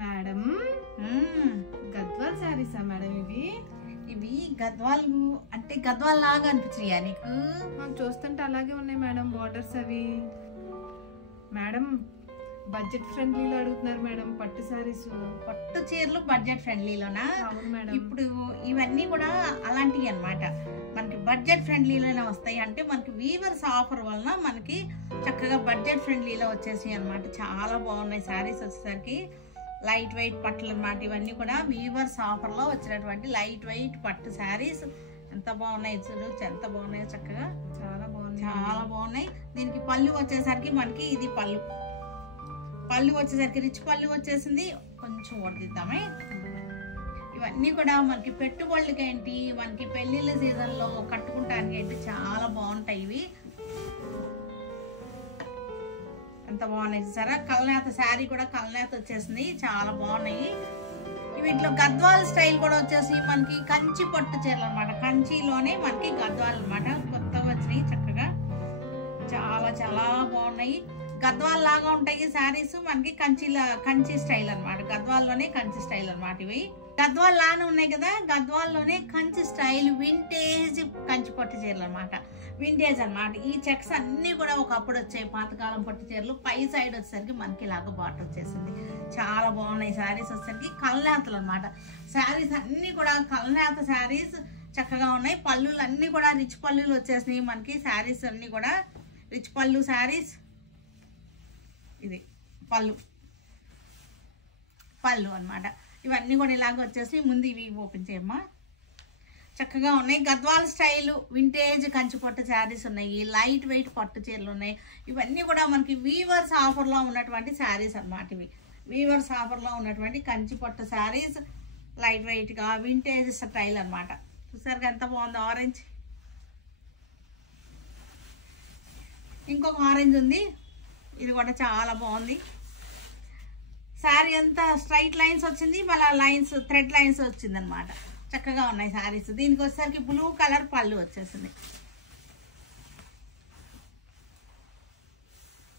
Madam Gadwal శారీసా madam? ఇవి గద్వాలు అంటే గద్వాల్ లాగా అనిపించినాయా నీకు? మాకు చూస్తుంటే అలాగే ఉన్నాయి మేడం బోర్డర్స్ అవి. మేడం బడ్జెట్ ఫ్రెండ్లీలో అడుగుతున్నారు మేడం పట్టు శారీస్. పట్టు చీరలు బడ్జెట్ ఫ్రెండ్లీలోనా? అవును మేడం. ఇప్పుడు ఇవన్నీ కూడా అలాంటివి అన్నమాట. మనకి బడ్జెట్ ఫ్రెండ్లీలోనే వస్తాయి. అంటే మనకి వీవర్స్ ఆఫర్ వలన మనకి చక్కగా బడ్జెట్ ఫ్రెండ్లీలో వచ్చేసాయి అన్నమాట. చాలా బాగున్నాయి శారీస్ వచ్చేసరికి. లైట్ వెయిట్ పట్టులు అన్నమాట. ఇవన్నీ కూడా వీవర్స్ ఆఫర్లో వచ్చినటువంటి లైట్ వెయిట్ పట్టు శారీస్. ఎంత బాగున్నాయి చూడు, ఎంత బాగున్నాయి. చక్కగా చాలా బాగుంది, చాలా బాగున్నాయి. దీనికి పళ్ళు వచ్చేసరికి మనకి ఇది పళ్ళు వచ్చేసరికి రిచ్ పళ్ళు వచ్చేసింది. కొంచెం వడ్డిద్దామే. ఇవన్నీ కూడా మనకి పెట్టుబడులకి ఏంటి, మనకి పెళ్లిళ్ళ సీజన్లో కట్టుకుంటానికి ఏంటి చాలా బాగుంటాయి ఇవి. ఎంత బాగున్నాయి చూసారా? కల్నేత శారీ కూడా కల్నేత వచ్చేసింది. చాలా బాగున్నాయి. వీటిలో గద్వాల్ స్టైల్ కూడా వచ్చేసి మనకి కంచి పట్టు చీరలు అనమాట. కంచిలోనే మనకి గద్వాల్ అనమాట. కొత్తగా వచ్చినాయి చక్కగా. చాలా చాలా బాగున్నాయి. గద్వాల్ లాగా ఉంటాయి శారీస్. మనకి కంచి స్టైల్ అనమాట. గద్వాల్లోనే కంచి స్టైల్ అనమాట. ఇవి గద్వాల్ లానే ఉన్నాయి కదా, గద్వాల్లోనే కంచి స్టైల్ వింటేజ్ కంచి పట్టు చీరలు అనమాట. వింటేజ్ అనమాట. ఈ చెక్స్ అన్ని కూడా ఒకప్పుడు వచ్చాయి పాతకాలం పట్టు చీరలు. పై సైడ్ వచ్చేసరికి మనకి ఇలాగ బాటర్ వచ్చేసింది. చాలా బాగున్నాయి శారీస్ వచ్చేసరికి. కల్నేతలు అనమాట. శారీస్ అన్ని కూడా కల్నేత శారీస్ చక్కగా ఉన్నాయి. పళ్ళులు అన్ని కూడా రిచ్ పళ్ళులు వచ్చేసినాయి మనకి. శారీస్ అన్ని కూడా రిచ్ పళ్ళు శారీస్. ఇది పళ్ళు అనమాట. ఇవన్నీ కూడా ఇలాగ వచ్చేసి ముందు ఇవి ఓపెన్ చేయమ్మా. చక్కగా ఉన్నాయి. గద్వాల్ స్టైల్ వింటేజ్ కంచి పట్టు శారీస్ ఉన్నాయి. లైట్ వెయిట్ పట్టు చీరలు ఉన్నాయి. ఇవన్నీ కూడా మనకి వీవర్స్ ఆఫర్లో ఉన్నటువంటి శారీస్ అనమాట. ఇవి వీవర్స్ ఆఫర్లో ఉన్నటువంటి కంచి పట్టు శారీస్. లైట్ వెయిట్గా వింటేజ్ స్టైల్ అనమాట. చూసారు ఎంత బాగుంది. ఆరెంజ్, ఇంకొక ఆరెంజ్ ఉంది. ఇది కూడా చాలా బాగుంది. శారీ అంతా స్ట్రైట్ లైన్స్ వచ్చింది. మళ్ళీ లైన్స్ థ్రెడ్ లైన్స్ వచ్చింది అనమాట. చక్కగా ఉన్నాయి శారీస్. దీనికి వచ్చేసరికి బ్లూ కలర్ పళ్ళు వచ్చేసింది.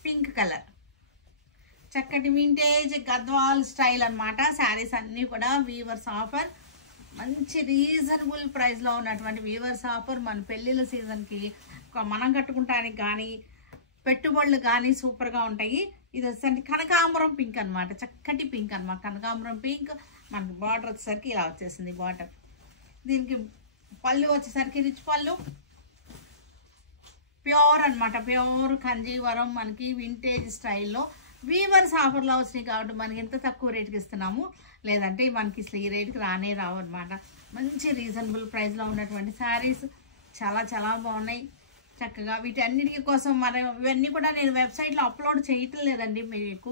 Pink colour. చక్కటి వింటేజ్ గద్వాల్ స్టైల్ అనమాట. శారీస్ అన్నీ కూడా వీవర్స్ ఆఫర్. మంచి రీజనబుల్ ప్రైస్లో ఉన్నటువంటి వీవర్స్ ఆఫర్. మన పెళ్ళిళ్ళ సీజన్కి మనం కట్టుకుంటానికి కానీ పెట్టుబడులు కానీ సూపర్గా ఉంటాయి. ఇది వచ్చేసరికి కనకాంబరం పింక్ అనమాట. చక్కటి పింక్ అనమాట. కనకాంబరం పింక్. మనకి బార్డర్ వచ్చేసరికి ఇలా వచ్చేసింది బార్డర్. దీనికి పళ్ళు వచ్చేసరికి రిచ్ పళ్ళు. ప్యూర్ అనమాట. ప్యూర్ కంజీవరం మనకి వింటేజ్ స్టైల్లో వీవర్స్ ఆఫర్లో వచ్చినాయి కాబట్టి మనకి ఎంత తక్కువ రేటుకి ఇస్తున్నాము. లేదంటే మనకి అసలు ఈ రేటుకి రావు అనమాట. మంచి రీజనబుల్ ప్రైస్లో ఉన్నటువంటి శారీస్ చాలా చాలా బాగున్నాయి. చక్కగా వీటన్నిటికీ కోసం మనం ఇవన్నీ కూడా నేను వెబ్సైట్లో అప్లోడ్ చేయటం లేదండి. మీకు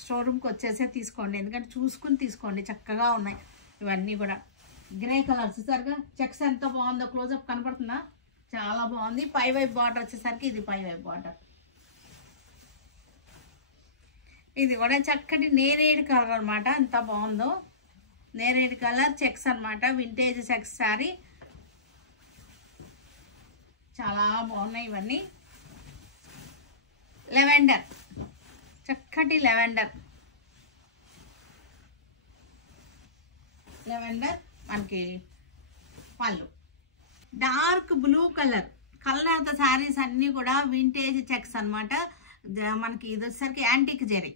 స్టోర్ రూమ్కి వచ్చేసే తీసుకోండి. ఎందుకంటే చూసుకుని తీసుకోండి. చక్కగా ఉన్నాయి ఇవన్నీ కూడా. గ్రే కలర్స్ సరిగా చెక్స్ ఎంత బాగుందో క్లోజప్ కనపడుతుందా? చాలా బాగుంది. పై వైపు బార్డర్ వచ్చేసరికి ఇది పై వైపు బార్డర్. ఇది కూడా చక్కటి నేరేడు కలర్ అనమాట. ఎంత బాగుందో. నేరేడు కలర్ చెక్స్ అనమాట. Vintage checks sari. చాలా బాగున్నాయి ఇవన్నీ. లెవెండర్, చక్కటి లెవెండర్ మనకి పళ్ళు. డార్క్ బ్లూ కలర్ కల్నేత శారీస్ అన్నీ కూడా వింటేజ్ చెక్స్ అనమాట. మనకి ఇది వచ్చేసరికి యాంటిక్ జెరీ.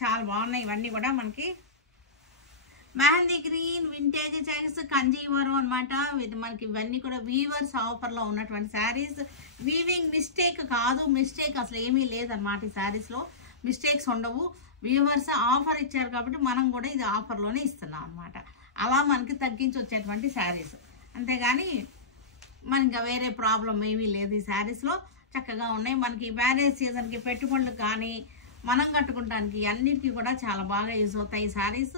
చాలా బాగున్నాయి ఇవన్నీ కూడా మనకి. Mehndi green vintage checks Kanjeevaram అనమాట. ఇది మనకి ఇవన్నీ కూడా వీవర్స్ ఆఫర్లో ఉన్నటువంటి శారీస్. వీవింగ్ మిస్టేక్ కాదు, మిస్టేక్ అసలు ఏమీ లేదన్నమాట. ఈ శారీస్లో మిస్టేక్స్ ఉండవు. వీవర్స్ ఆఫర్ ఇచ్చారు కాబట్టి మనం కూడా ఇది ఆఫర్లోనే ఇస్తున్నాం అనమాట. అలా మనకి తగ్గించి వచ్చేటువంటి శారీస్. అంతేగాని మనకి వేరే ప్రాబ్లం ఏమీ లేదు ఈ శారీస్లో. చక్కగా ఉన్నాయి. మనకి మ్యారేజ్ సీజన్కి పెట్టుబడులకు కానీ మనం కట్టుకుంటానికి అన్నిటికీ కూడా చాలా బాగా యూజ్ అవుతాయి ఈ శారీస్.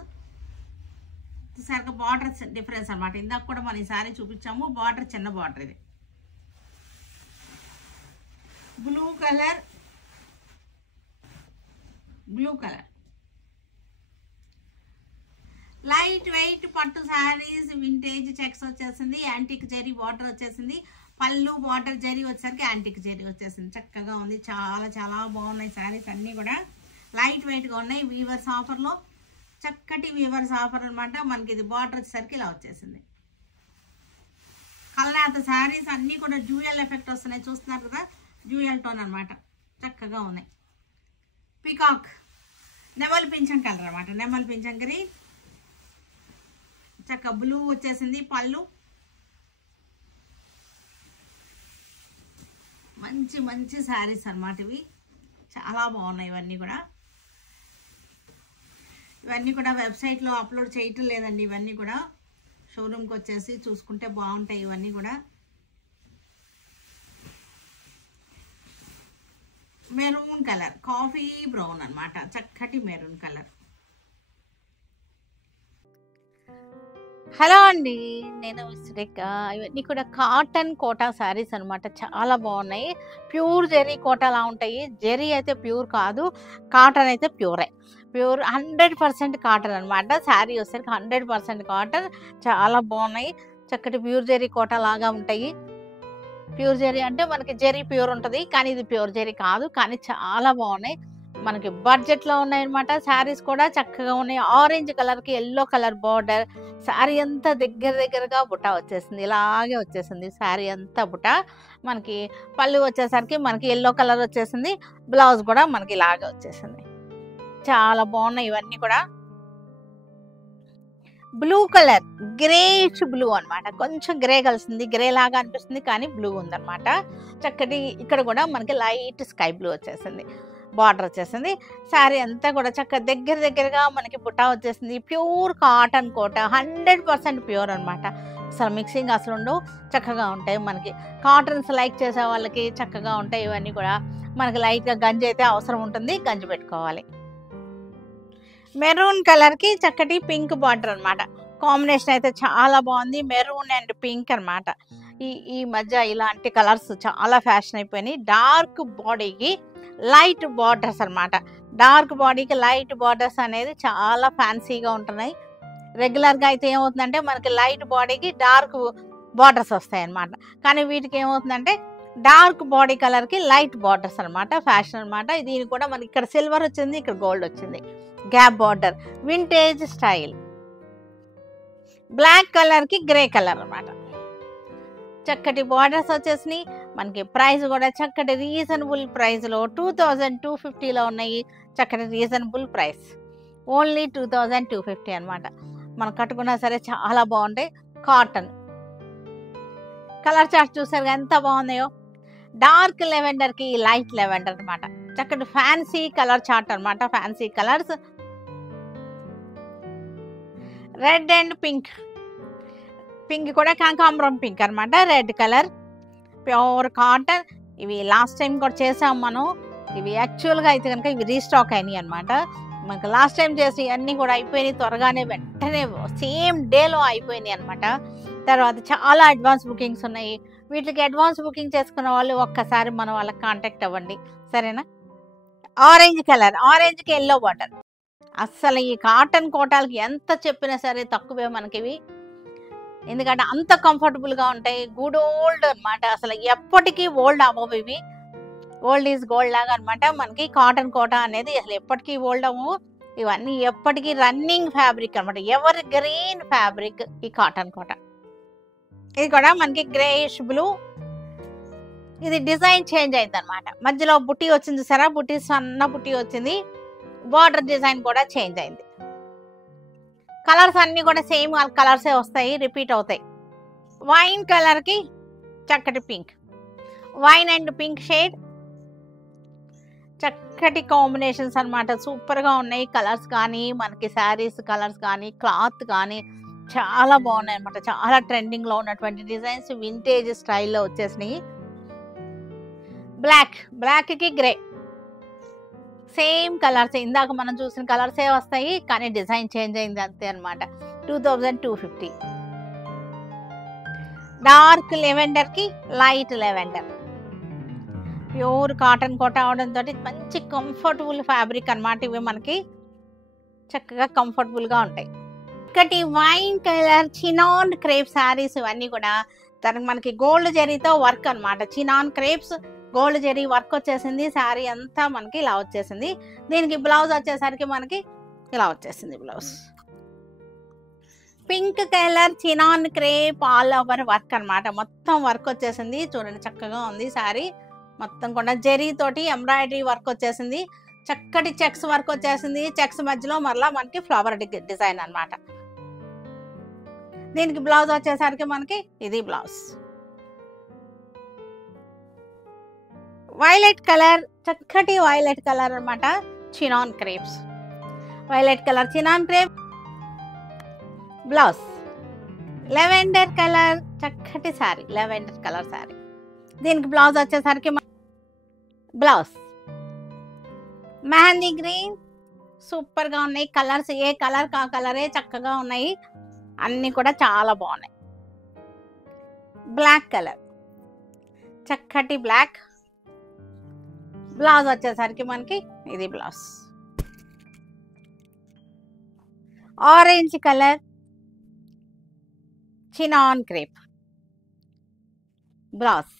సరిగ్గా బార్డర్ డిఫరెన్స్ అనమాట. ఇందాక కూడా మనం ఈ శారీ చూపించాము. బార్డర్ చిన్న బార్డర్. ఇది బ్లూ కలర్ లైట్ వెయిట్ పట్టు శారీస్. వింటేజ్ చెక్స్ వచ్చేసింది. యాంటిక్ జరీ బార్డర్ వచ్చేసింది. పళ్ళు బార్డర్ జరీ వచ్చేసరికి యాంటిక్ జరీ వచ్చేసింది. చక్కగా ఉంది. చాలా చాలా బాగున్నాయి శారీస్ అన్నీ కూడా. లైట్ వెయిట్గా ఉన్నాయి. వీవర్స్ ఆఫర్లో చక్కటి వీవర్స్ ఆఫర్ అనమాట. మనకి ఇది బార్డర్ వచ్చేసరికి ఇలా వచ్చేసింది. కల్లాత శారీస్ అన్నీ కూడా డ్యూయల్ ఎఫెక్ట్ వస్తున్నాయి, చూస్తున్నారు కదా, డ్యూయల్ టోన్ అనమాట, చక్కగా ఉన్నాయి. పీకాక్ నెమల్ పింఛం కలర్ అనమాట, నెమల్ పింఛం గ్రీన్, చక్క బ్లూ వచ్చేసింది. పళ్ళు మంచి మంచి శారీస్ అనమాట, ఇవి చాలా బాగున్నాయి. ఇవన్నీ కూడా వెబ్సైట్లో అప్లోడ్ చేయటం లేదండి, ఇవన్నీ కూడా షోరూమ్కి వచ్చేసి చూసుకుంటే బాగుంటాయి. ఇవన్నీ కూడా మెరూన్ కలర్, కాఫీ బ్రౌన్ అనమాట, చక్కటి మెరూన్ కలర్. హలో అండి, నేను విశ్రేఖ. ఇవన్నీ కూడా కాటన్ కోటా శారీస్ అనమాట, చాలా బాగున్నాయి. ప్యూర్ జెరీ కోటాలా ఉంటాయి. జెరీ అయితే ప్యూర్ కాదు, కాటన్ అయితే ప్యూరే. ప్యూర్ 100% కాటన్ అనమాట. శారీ వచ్చేసరికి 100% కాటన్, చాలా బాగున్నాయి. చక్కటి ప్యూర్ జెరీ కోటా లాగా ఉంటాయి. ప్యూర్ జెరీ అంటే మనకి జెరీ ప్యూర్ ఉంటుంది, కానీ ఇది ప్యూర్ జెరీ కాదు, కానీ చాలా బాగున్నాయి. మనకి బడ్జెట్లో ఉన్నాయన్నమాట. శారీస్ కూడా చక్కగా ఉన్నాయి. ఆరెంజ్ కలర్కి ఎల్లో కలర్ బార్డర్, శారీ అంతా దగ్గరగా బుట్ట వచ్చేసింది, ఇలాగే వచ్చేసింది శారీ అంతా బుట్ట. మనకి పళ్ళు వచ్చేసరికి మనకి ఎల్లో కలర్ వచ్చేసింది, బ్లౌజ్ కూడా మనకి ఇలాగే వచ్చేసింది. చాలా బాగున్నాయి ఇవన్నీ కూడా. బ్లూ కలర్, గ్రేష్ బ్లూ అనమాట, కొంచెం గ్రే కలిసింది, గ్రే లాగా అనిపిస్తుంది కానీ బ్లూ ఉందన్నమాట. చక్కటి ఇక్కడ కూడా మనకి లైట్ స్కై బ్లూ వచ్చేసింది, బార్డర్ వచ్చేసింది. శారీ అంతా కూడా చక్కగా దగ్గరగా మనకి బుట్ట వచ్చేసింది. ప్యూర్ కాటన్ కోట, 100% ప్యూర్ అనమాట. అసలు మిక్సింగ్ అసలు ఉండవు, చక్కగా ఉంటాయి. మనకి కాటన్స్ లైక్ చేసే వాళ్ళకి చక్కగా ఉంటాయి. ఇవన్నీ కూడా మనకి లైట్గా గంజి అయితే అవసరం ఉంటుంది, గంజి పెట్టుకోవాలి. మెరూన్ కలర్కి చక్కటి పింక్ బార్డర్ అనమాట, కాంబినేషన్ అయితే చాలా బాగుంది. మెరూన్ అండ్ పింక్ అనమాట. ఈ మధ్య ఇలాంటి కలర్స్ చాలా ఫ్యాషన్ అయిపోయినాయి. డార్క్ బాడీకి లైట్ బార్డర్స్ అనమాట. డార్క్ బాడీకి లైట్ బార్డర్స్ అనేది చాలా ఫ్యాన్సీగా ఉంటున్నాయి. రెగ్యులర్గా అయితే ఏమవుతుందంటే మనకి లైట్ బాడీకి డార్క్ బార్డర్స్ వస్తాయి అన్నమాట. కానీ వీటికి ఏమవుతుందంటే డార్క్ బాడీ కలర్కి లైట్ బార్డర్స్ అనమాట, ఫ్యాషన్ అనమాట. దీనికి కూడా మనకి ఇక్కడ సిల్వర్ వచ్చింది, ఇక్కడ గోల్డ్ వచ్చింది, gap border, vintage style. Black కలర్కి గ్రే కలర్ అనమాట. చక్కటి బార్డర్స్ వచ్చేసినాయి. మనకి ప్రైస్ కూడా చక్కటి రీజనబుల్ ప్రైస్లో 2250లో ఉన్నాయి. చక్కటి రీజనబుల్ ప్రైస్, ఓన్లీ 2250 అనమాట. మనం కట్టుకున్నా సరే చాలా బాగుంటాయి. కాటన్ కలర్ చార్ట్ చూసారు ఎంత బాగున్నాయో. డార్క్ లెవెండర్కి లైట్ లెవెండర్ అనమాట. చక్కటి ఫ్యాన్సీ కలర్ చార్ట్ అనమాట, fancy colours. Red and pink, pink కూడా కనకాంబరం పింక్ అనమాట. Red colour, pure cotton. ఇవి లాస్ట్ టైం కూడా చేసాం మనం. ఇవి యాక్చువల్గా అయితే కనుక ఇవి రీస్టాక్ అయినాయి అనమాట. మనకు లాస్ట్ టైం చేసి అన్నీ కూడా అయిపోయినాయి, త్వరగానే వెంటనే సేమ్ డేలో అయిపోయినాయి అనమాట. తర్వాత చాలా అడ్వాన్స్ బుకింగ్స్ ఉన్నాయి. వీటికి అడ్వాన్స్ బుకింగ్ చేసుకున్న వాళ్ళు ఒక్కసారి మనం వాళ్ళకి కాంటాక్ట్ అవ్వండి, సరేనా. ఆరెంజ్ కలర్, ఆరెంజ్కి ఎల్లో బార్డర్. అస్సలు ఈ కాటన్ కోటాలకి ఎంత చెప్పినా సరే తక్కువే మనకివి, ఎందుకంటే అంత కంఫర్టబుల్గా ఉంటాయి. గుడ్ ఓల్డ్ అనమాట, అసలు ఎప్పటికీ ఓల్డ్ అవ్వవు ఇవి. ఓల్డ్ ఈజ్ గోల్డ్ లాగా అనమాట. మనకి కాటన్ కోటా అనేది అసలు ఎప్పటికీ ఓల్డ్ అవ్వవు. ఇవన్నీ ఎప్పటికీ రన్నింగ్ ఫ్యాబ్రిక్ అనమాట, ఎవర్ గ్రీన్ ఫ్యాబ్రిక్ ఈ కాటన్ కోటా. ఇది కూడా మనకి గ్రేయిష్ బ్లూ. ఇది డిజైన్ చేంజ్ అయింది అనమాట. మధ్యలో బుట్టి వచ్చింది సరే, బుట్టి సన్న బుట్టి వచ్చింది. బార్డర్ డిజైన్ కూడా చేంజ్ అయింది. కలర్స్ అన్నీ కూడా సేమ్ కలర్సే వస్తాయి, రిపీట్ అవుతాయి. వైన్ కలర్కి చక్కటి pink, wine and pink shade. చక్కటి కాంబినేషన్స్ అనమాట, సూపర్గా ఉన్నాయి. కలర్స్ కానీ మనకి శారీస్ కలర్స్ కానీ క్లాత్ కానీ చాలా బాగున్నాయి అనమాట. చాలా ట్రెండింగ్లో ఉన్నటువంటి డిజైన్స్ వింటేజ్ స్టైల్లో వచ్చేసినాయి. బ్లాక్, బ్లాక్కి గ్రే, సేమ్ కలర్స్ ఇందాక మనం చూసిన కలర్సే వస్తాయి, కానీ డిజైన్ చేంజ్ అయింది అంతే అనమాట. 2250. డార్క్ లెవెండర్కి light lavender. Pure cotton Kota అవడంతో మంచి కంఫర్టబుల్ ఫ్యాబ్రిక్ అనమాట. ఇవి మనకి చక్కగా కంఫర్టబుల్గా ఉంటాయి. ఒకటి wine colour chinon crepe saris. ఇవన్నీ కూడా దానికి మనకి గోల్డ్ జరీతో వర్క్ అనమాట. Chinon crepes, gold zari work వచ్చేసింది. శారీ అంతా మనకి ఇలా వచ్చేసింది. దీనికి బ్లౌజ్ వచ్చేసరికి మనకి ఇలా వచ్చేసింది blouse. Pink colour chinon crepe all over work అనమాట. మొత్తం వర్క్ వచ్చేసింది. చూడండి చక్కగా ఉంది శారీ. మొత్తం కూడా జరీ తోటి ఎంబ్రాయిడరీ వర్క్ వచ్చేసింది. చక్కటి చెక్స్ వర్క్ వచ్చేసింది. చెక్స్ మధ్యలో మరలా మనకి ఫ్లవర్ డిజైన్ అనమాట. దీనికి బ్లౌజ్ వచ్చేసరికి మనకి ఇది బ్లౌజ్. వైలెట్ కలర్, చక్కటి వైలెట్ కలర్ అనమాట. Chinon crepes, violet colour chinon crepe blouse. Lavender colour చక్కటి శారీ, లెవెండర్ కలర్ శారీ. దీనికి బ్లౌజ్ వచ్చేసరికి బ్లౌజ్. మెహందీ గ్రీన్, సూపర్గా ఉన్నాయి కలర్స్. ఏ కలర్ కా కలరే చక్కగా ఉన్నాయి. అన్నీ కూడా చాలా బాగున్నాయి. బ్లాక్ కలర్, చక్కటి బ్లాక్. బ్లౌజ్ వచ్చేసరికి మనకి ఇది blouse. Orange colour chinon crepe blouse.